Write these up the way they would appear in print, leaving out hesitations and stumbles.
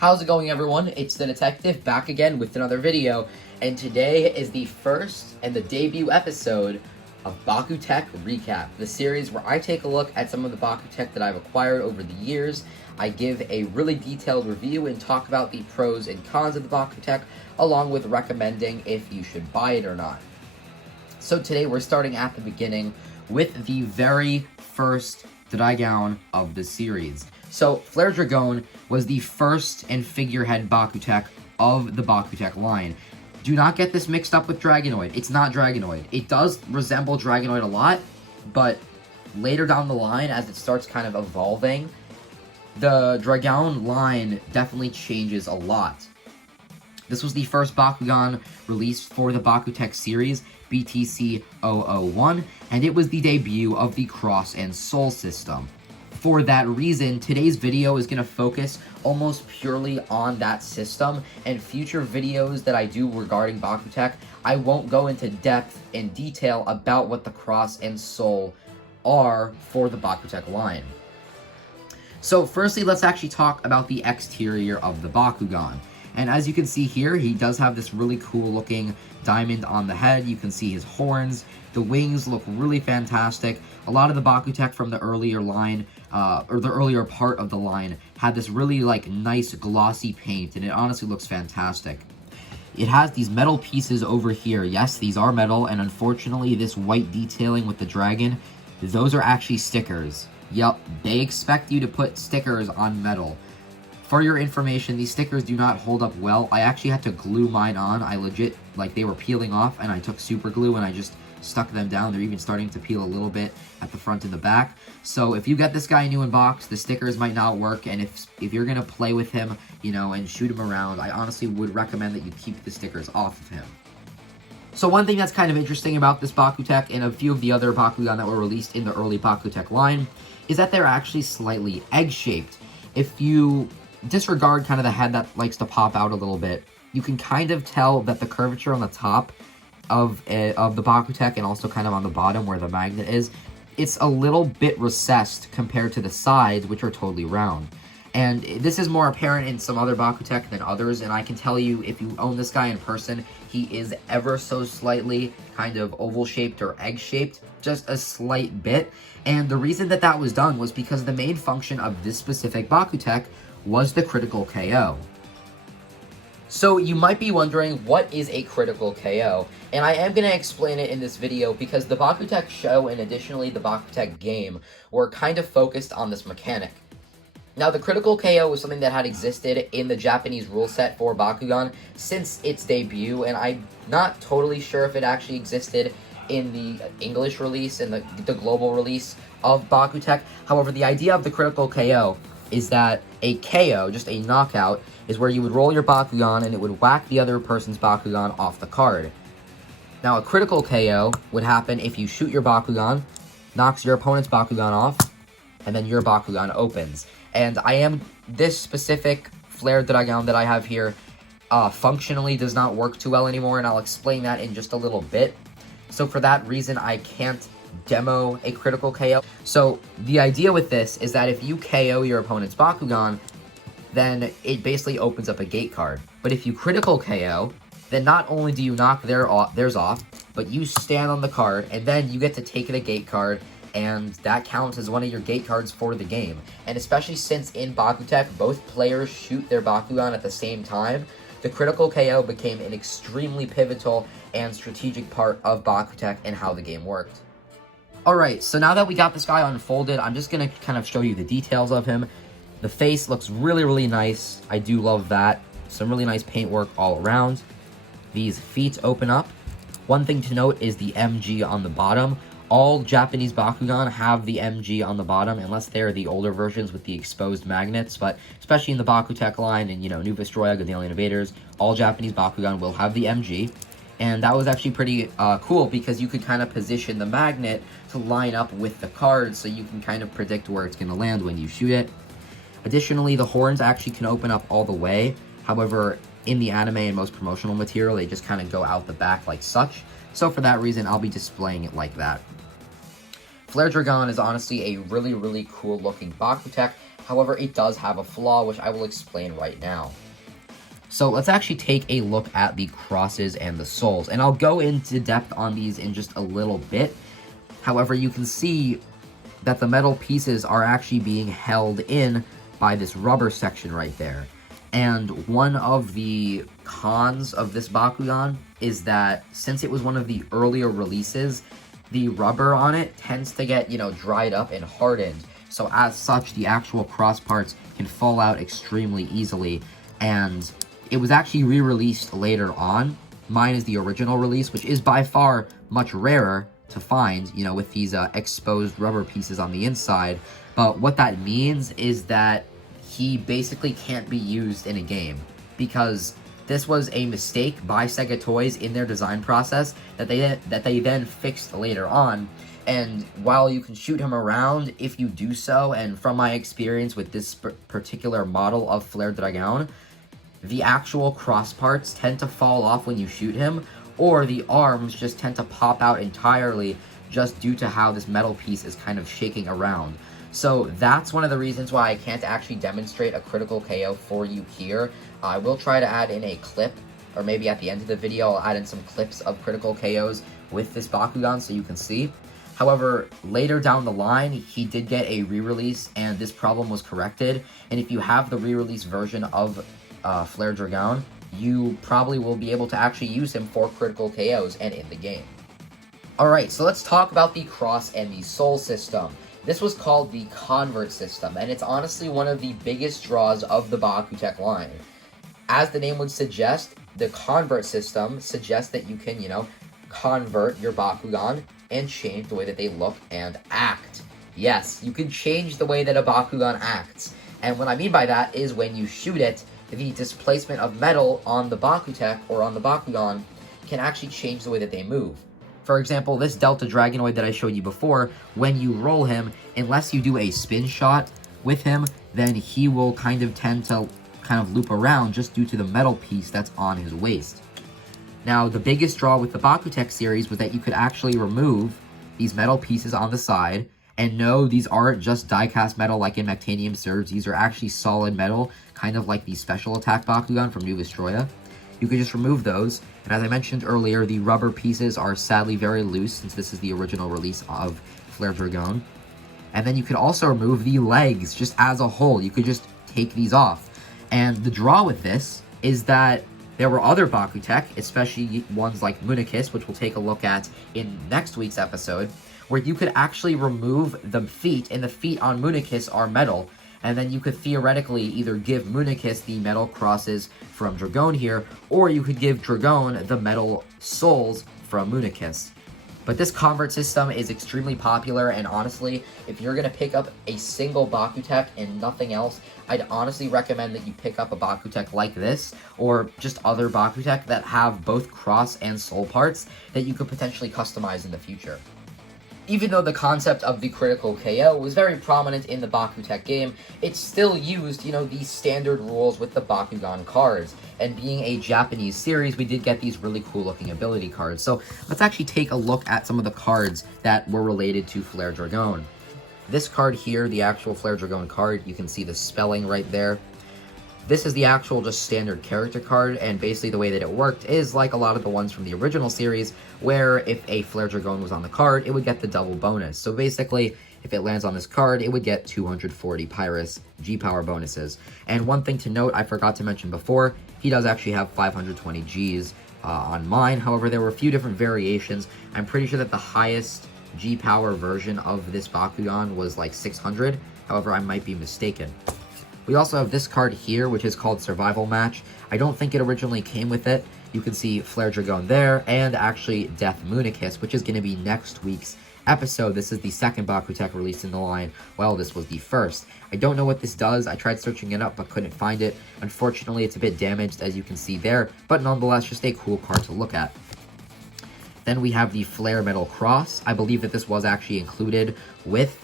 How's it going, everyone? It's the Detective back again with another video, and today is the first and the debut episode of BakuTech Recap, the series where I take a look at some of the BakuTech that I've acquired over the years. I give a really detailed review and talk about the pros and cons of the BakuTech, along with recommending if you should buy it or not. So today we're starting at the beginning with the very first Dragaon of the series. So, Flare Dragaon was the first and figurehead BakuTech of the BakuTech line. Do not get this mixed up with Dragonoid. It's not Dragonoid. It does resemble Dragonoid a lot, but later down the line, as it starts kind of evolving, the Dragaon line definitely changes a lot. This was the first Bakugan released for the BakuTech series, BTC-01, and it was the debut of the Cross and Soul system. For that reason, today's video is going to focus almost purely on that system, and future videos that I do regarding BakuTech, I won't go into depth and detail about what the Cross and Soul are for the BakuTech line. So firstly, let's actually talk about the exterior of the Bakugan. And as you can see here, he does have this really cool looking diamond on the head. You can see his horns. The wings look really fantastic. A lot of the BakuTech from the earlier line, or the earlier part of the line, had this really nice glossy paint, and it honestly looks fantastic. It has these metal pieces over here. Yes, these are metal, and unfortunately this white detailing with the dragon, those are actually stickers. Yup, they expect you to put stickers on metal. For your information, these stickers do not hold up well. I actually had to glue mine on. I legit, they were peeling off, and I took super glue and I just stuck them down. They're even starting to peel a little bit at the front and the back. So if you get this guy new in box, the stickers might not work, and if you're gonna play with him, and shoot him around, I honestly would recommend that you keep the stickers off of him. So one thing that's kind of interesting about this BakuTech and a few of the other Bakugan that were released in the early BakuTech line is that they're actually slightly egg-shaped. If you disregard kind of the head that likes to pop out a little bit, you can kind of tell that the curvature on the top of the BakuTech and also kind of on the bottom where the magnet is, it's a little bit recessed compared to the sides, which are totally round. And this is more apparent in some other BakuTech than others, and I can tell you, if you own this guy in person, he is ever so slightly kind of oval-shaped or egg-shaped, just a slight bit. And the reason that that was done was because the main function of this specific BakuTech was the critical KO. So you might be wondering, what is a critical KO? And I am going to explain it in this video because the BakuTech show and additionally the BakuTech game were kind of focused on this mechanic. Now, the critical KO was something that had existed in the Japanese rule set for Bakugan since its debut, and I'm not totally sure if it actually existed in the English release and the global release of BakuTech. However, the idea of the critical KO is that a KO, just a knockout, is where you would roll your Bakugan and it would whack the other person's Bakugan off the card. Now, a critical KO would happen if you shoot your Bakugan, knocks your opponent's Bakugan off, and then your Bakugan opens. And this specific Flare Dragaon that I have here functionally does not work too well anymore, and I'll explain that in just a little bit. So for that reason, I can't demo a critical KO. So the idea with this is that if you KO your opponent's Bakugan, then it basically opens up a gate card. But if you critical KO, then not only do you knock theirs off, but you stand on the card, and then you get to take the gate card, and that counts as one of your gate cards for the game. And especially since in BakuTech, both players shoot their Bakugan at the same time, the critical KO became an extremely pivotal and strategic part of BakuTech and how the game worked. Alright, so now that we got this guy unfolded, I'm just going to kind of show you the details of him. The face looks really, really nice. I do love that. Some really nice paintwork all around. These feet open up. One thing to note is the MG on the bottom. All Japanese Bakugan have the MG on the bottom, unless they're the older versions with the exposed magnets, but especially in the BakuTech line and, New Vestroya and the Alien Invaders, all Japanese Bakugan will have the MG. And that was actually pretty cool because you could kind of position the magnet to line up with the card so you can kind of predict where it's going to land when you shoot it. Additionally, the horns actually can open up all the way. However, in the anime and most promotional material, they just kind of go out the back like such. So for that reason, I'll be displaying it like that. Flare Dragaon is honestly a really cool looking BakuTech. However, it does have a flaw, which I will explain right now. So let's actually take a look at the crosses and the soles, and I'll go into depth on these in just a little bit. However, you can see that the metal pieces are actually being held in by this rubber section right there. And one of the cons of this Bakugan is that since it was one of the earlier releases, the rubber on it tends to get, dried up and hardened. So as such, the actual cross parts can fall out extremely easily. And it was actually re-released later on. Mine is the original release, which is by far much rarer to find, with these exposed rubber pieces on the inside. But what that means is that he basically can't be used in a game, because this was a mistake by Sega Toys in their design process that they then fixed later on. And while you can shoot him around if you do so, and from my experience with this particular model of Flare Dragaon, the actual cross parts tend to fall off when you shoot him, or the arms just tend to pop out entirely just due to how this metal piece is kind of shaking around. So that's one of the reasons why I can't actually demonstrate a critical KO for you here. I will try to add in a clip, or maybe at the end of the video I'll add in some clips of critical KOs with this Bakugan so you can see. However, later down the line, he did get a re-release, and this problem was corrected. And if you have the re-release version of Flare Dragaon, you probably will be able to actually use him for critical KOs and in the game. Alright, so let's talk about the cross and the soul system. This was called the convert system, and it's honestly one of the biggest draws of the BakuTech line. As the name would suggest, the convert system suggests that you can, convert your Bakugan and change the way that they look and act. Yes, you can change the way that a Bakugan acts. And what I mean by that is when you shoot it, the displacement of metal on the BakuTech or on the Bakugan can actually change the way that they move. For example, this Delta Dragonoid that I showed you before, when you roll him, unless you do a spin shot with him, then he will tend to loop around just due to the metal piece that's on his waist. Now, the biggest draw with the BakuTech series was that you could actually remove these metal pieces on the side. And no, these aren't just die-cast metal like in Mectanium Surge. These are actually solid metal, kind of like the Special Attack Bakugan from New Vestroya. You could just remove those. And as I mentioned earlier, the rubber pieces are sadly very loose, since this is the original release of Flare Dragaon. And then you could also remove the legs just as a whole. You could just take these off. And the draw with this is that there were other BakuTech, especially ones like Munikis, which we'll take a look at in next week's episode, where you could actually remove the feet, and the feet on Munikis are metal, and then you could theoretically either give Munikis the metal crosses from Dragaon here, or you could give Dragaon the metal soles from Munikis. But this convert system is extremely popular, and honestly, if you're going to pick up a single BakuTech and nothing else, I'd honestly recommend that you pick up a BakuTech like this, or just other BakuTech that have both cross and soul parts that you could potentially customize in the future. Even though the concept of the critical KO was very prominent in the BakuTech game, it still used, the standard rules with the Bakugan cards. And being a Japanese series, we did get these really cool looking ability cards. So let's actually take a look at some of the cards that were related to Flare Dragaon. This card here, the actual Flare Dragaon card, you can see the spelling right there. This is the actual just standard character card, and basically the way that it worked is like a lot of the ones from the original series, where if a Flare Dragaon was on the card, it would get the double bonus. So basically, if it lands on this card, it would get 240 Pyrus G-Power bonuses. And one thing to note, I forgot to mention before, he does actually have 520 Gs on mine. However, there were a few different variations. I'm pretty sure that the highest G-Power version of this Bakugan was like 600. However, I might be mistaken. We also have this card here, which is called Survival Match. I don't think it originally came with it. You can see Flare Dragaon there, and actually Death Munikis, which is going to be next week's episode. This is the second BakuTech released in the line, while this was the first. I don't know what this does. I tried searching it up, but couldn't find it. Unfortunately, it's a bit damaged, as you can see there, but nonetheless, just a cool card to look at. Then we have the Flare Metal Cross. I believe that this was actually included with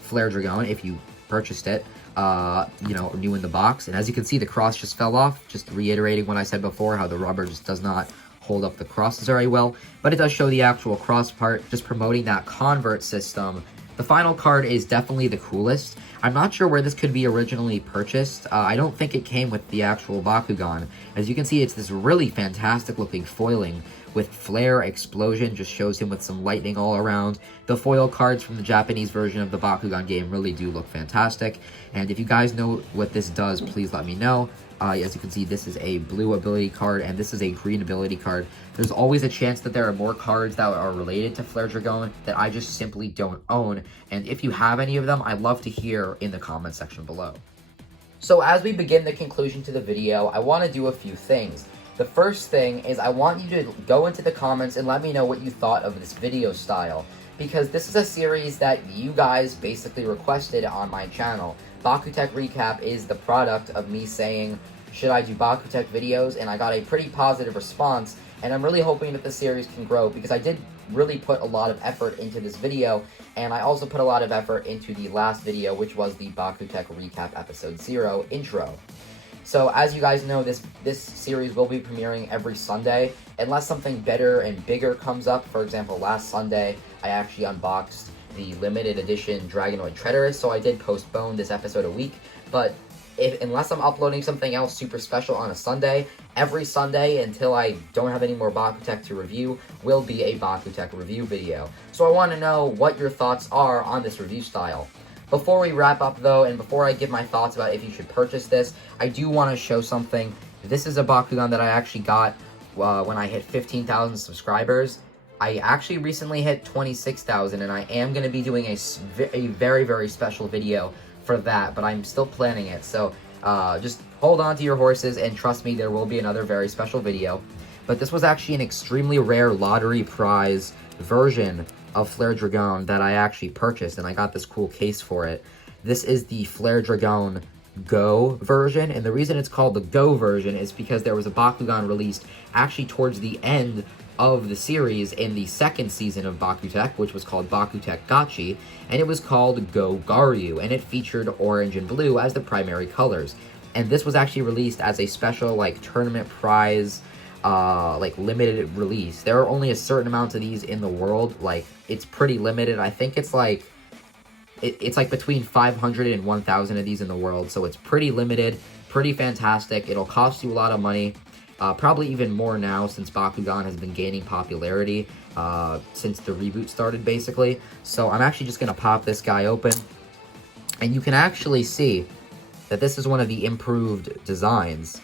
Flare Dragaon if you purchased it. New in the box, and as you can see, the cross just fell off, just reiterating what I said before, how the rubber just does not hold up the crosses very well, but it does show the actual cross part, just promoting that convert system The final card is definitely the coolest. I'm not sure where this could be originally purchased. I don't think it came with the actual Bakugan. As you can see, it's this really fantastic looking foiling with Flair Explosion, just shows him with some lightning all around. The foil cards from the Japanese version of the Bakugan game really do look fantastic. And if you guys know what this does, please let me know. As you can see, this is a blue ability card, and this is a green ability card. There's always a chance that there are more cards that are related to Flare Dragaon that I just simply don't own. And if you have any of them, I'd love to hear in the comment section below. So as we begin the conclusion to the video, I want to do a few things. The first thing is I want you to go into the comments and let me know what you thought of this video style, because this is a series that you guys basically requested on my channel. BakuTech Recap is the product of me saying, should I do BakuTech videos? And I got a pretty positive response, and I'm really hoping that the series can grow, because I did really put a lot of effort into this video, and I also put a lot of effort into the last video, which was the BakuTech Recap Episode 0 intro. So as you guys know, this series will be premiering every Sunday, unless something better and bigger comes up. For example, last Sunday, I actually unboxed the limited edition Dragonoid Treaderous, so I did postpone this episode a week, but unless I'm uploading something else super special on a Sunday, every Sunday until I don't have any more BakuTech to review will be a BakuTech review video. So I want to know what your thoughts are on this review style. Before we wrap up though, and before I give my thoughts about if you should purchase this, I do want to show something. This is a Bakugan that I actually got when I hit 15,000 subscribers. I actually recently hit 26,000, and I am going to be doing a very, very special video for that, but I'm still planning it. So just hold on to your horses, and trust me, there will be another very special video. But this was actually an extremely rare lottery prize version of Flare Dragaon that I actually purchased, and I got this cool case for it. This is the Flare Dragaon Go version, and the reason it's called the Go version is because there was a Bakugan released actually towards the end of the series in the second season of BakuTech, which was called BakuTech Gachi, and it was called Go Garyu, and it featured orange and blue as the primary colors. And this was actually released as a special, like, tournament prize, like, limited release. There are only a certain amount of these in the world. Like, it's pretty limited. I think it's like, it's like between 500 and 1,000 of these in the world, so it's pretty limited, pretty fantastic. It'll cost you a lot of money. Probably even more now, since Bakugan has been gaining popularity since the reboot started, basically. So I'm actually just going to pop this guy open, and you can actually see that this is one of the improved designs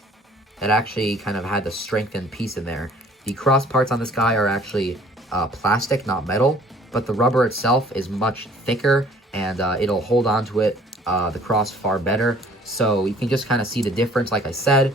that actually kind of had the strengthened piece in there. The cross parts on this guy are actually plastic, not metal, but the rubber itself is much thicker, and it'll hold on to it, the cross, far better. So you can just kind of see the difference, like I said.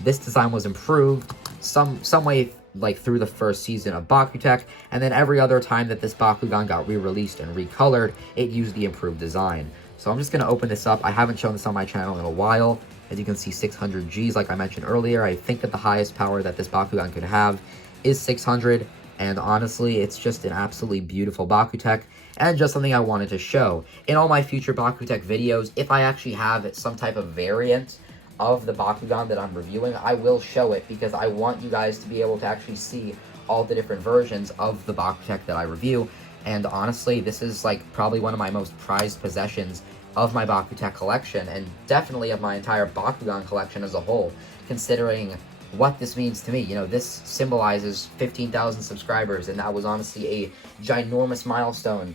This design was improved some way, like, through the first season of BakuTech, and then every other time that this Bakugan got re-released and recolored, it used the improved design. So I'm just going to open this up. I haven't shown this on my channel in a while. As you can see, 600 Gs, like I mentioned earlier. I think that the highest power that this Bakugan could have is 600, and honestly, it's just an absolutely beautiful BakuTech, and just something I wanted to show. In all my future BakuTech videos, if I actually have some type of variant of the Bakugan that I'm reviewing, I will show it, because I want you guys to be able to actually see all the different versions of the BakuTech that I review. And honestly, this is like probably one of my most prized possessions of my BakuTech collection, and definitely of my entire Bakugan collection as a whole, considering what this means to me. You know, this symbolizes 15,000 subscribers, and that was honestly a ginormous milestone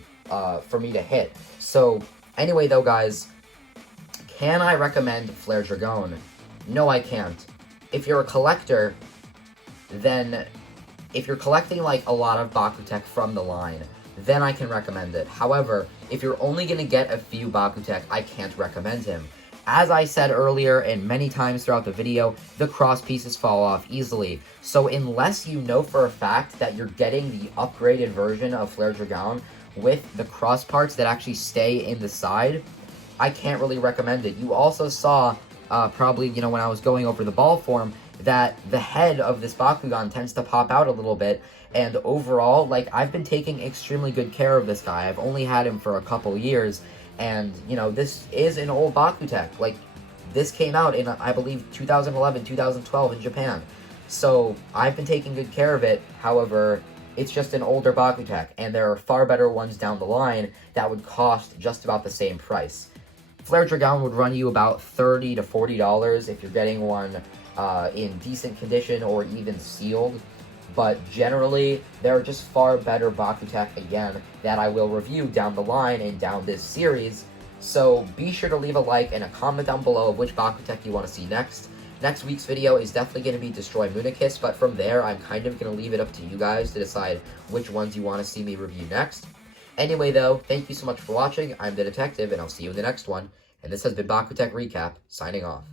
for me to hit. So anyway though, guys, can I recommend Flare Dragaon? No, I can't. If you're a collector, then if you're collecting like a lot of BakuTech from the line, then I can recommend it. However, if you're only going to get a few BakuTech, I can't recommend him. As I said earlier and many times throughout the video, the cross pieces fall off easily. So unless you know for a fact that you're getting the upgraded version of Flare Dragaon with the cross parts that actually stay in the side, I can't really recommend it. You also saw, probably, you know, when I was going over the ball form, that the head of this Bakugan tends to pop out a little bit, and overall, like, I've been taking extremely good care of this guy. I've only had him for a couple years, and, you know, this is an old BakuTech. Like, this came out in, I believe, 2011, 2012 in Japan. So, I've been taking good care of it. However, It's just an older BakuTech, and there are far better ones down the line that would cost just about the same price. Flare Dragaon would run you about $30 to $40 if you're getting one in decent condition or even sealed. But generally, there are just far better BakuTech, again, that I will review down the line and down this series. So be sure to leave a like and a comment down below of which BakuTech you want to see next. Next week's video is definitely going to be Destroy Moonikis, but from there, I'm kind of going to leave it up to you guys to decide which ones you want to see me review next. Anyway, though, thank you so much for watching. I'm the Detective, and I'll see you in the next one. And this has been BakuTech Recap, signing off.